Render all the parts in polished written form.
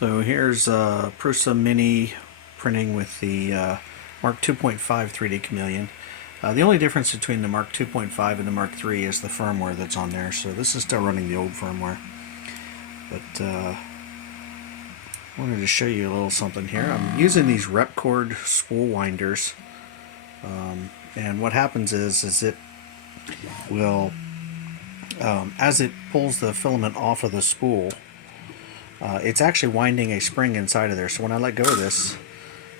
So here's Prusa Mini printing with the Mark 2.5 3D Chameleon. The only difference between the Mark 2.5 and the Mark 3 is the firmware that's on there. So this is still running the old firmware. But I wanted to show you a little something here. I'm using these RepWinders spool winders. And what happens is it will, as it pulls the filament off of the spool, it's actually winding a spring inside of there. So when I let go of this,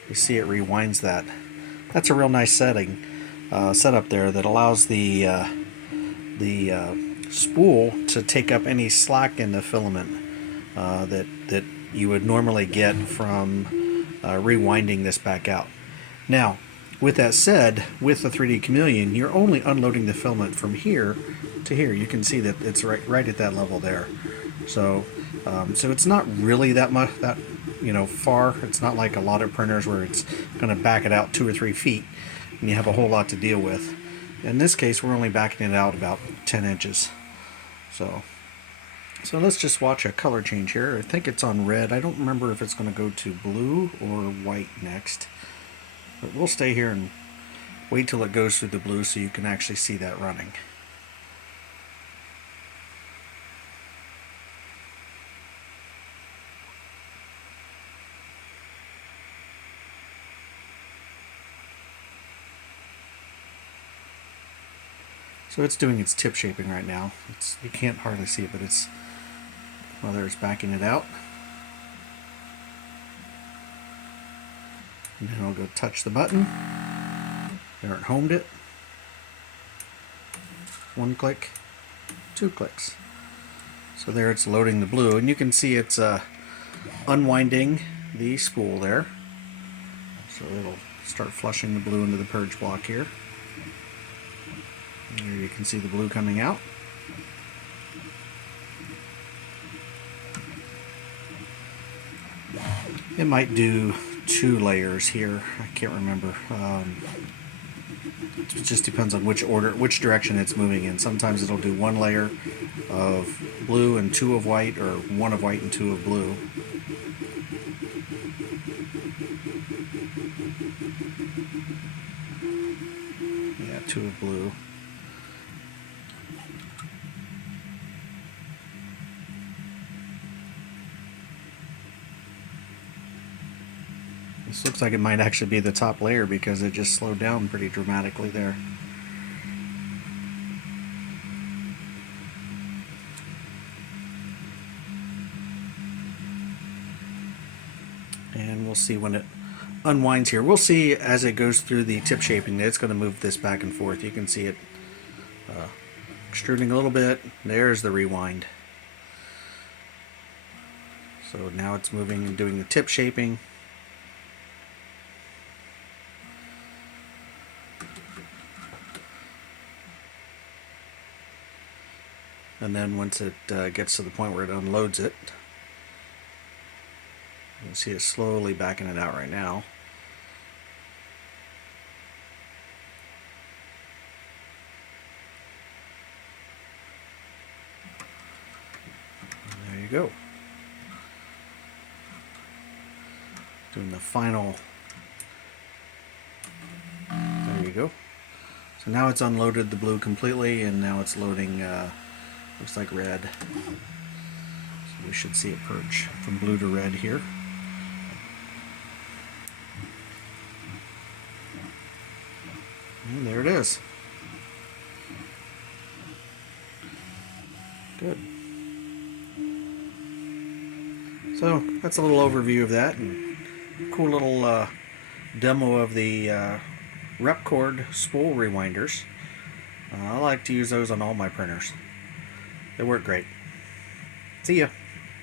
you see it rewinds that. That's a real nice setup there that allows the spool to take up any slack in the filament that you would normally get from rewinding this back out. Now, with that said, with the 3D Chameleon, you're only unloading the filament from here to here. You can see that it's right at that level there. So it's not really that much far. It's not like a lot of printers where it's going to back it out 2 or 3 feet and you have a whole lot to deal with. In this case, we're only backing it out about 10 inches. So let's just watch a color change here. I think it's on red. I don't remember if it's going to go to blue or white next. But we'll stay here and wait till it goes through the blue so you can actually see that running. So it's doing its tip shaping right now. You can't hardly see it, but it's backing it out. And then I'll go touch the button. There, it homed it. 1 click, 2 clicks. So there it's loading the blue, and you can see it's unwinding the spool there. So it'll start flushing the blue into the purge block here. There you can see the blue coming out. It might do 2 layers here. I can't remember. It just depends on which direction it's moving in. Sometimes it'll do 1 layer of blue and 2 of white, or 1 of white and 2 of blue. Yeah, 2 of blue. This looks like it might actually be the top layer because it just slowed down pretty dramatically there. And we'll see when it unwinds here. We'll see as it goes through the tip shaping that it's going to move this back and forth. You can see it extruding a little bit. There's the rewind. So now it's moving and doing the tip shaping. And then once it gets to the point where it unloads it, you can see it slowly backing it out right now. And there you go. Doing the final. There you go. So now it's unloaded the blue completely, and now it's loading. Looks like red. So we should see it purge from blue to red here. And there it is. Good. So that's a little overview of that, and cool little demo of the RepWinders spool rewinders. I like to use those on all my printers. They work great. See ya.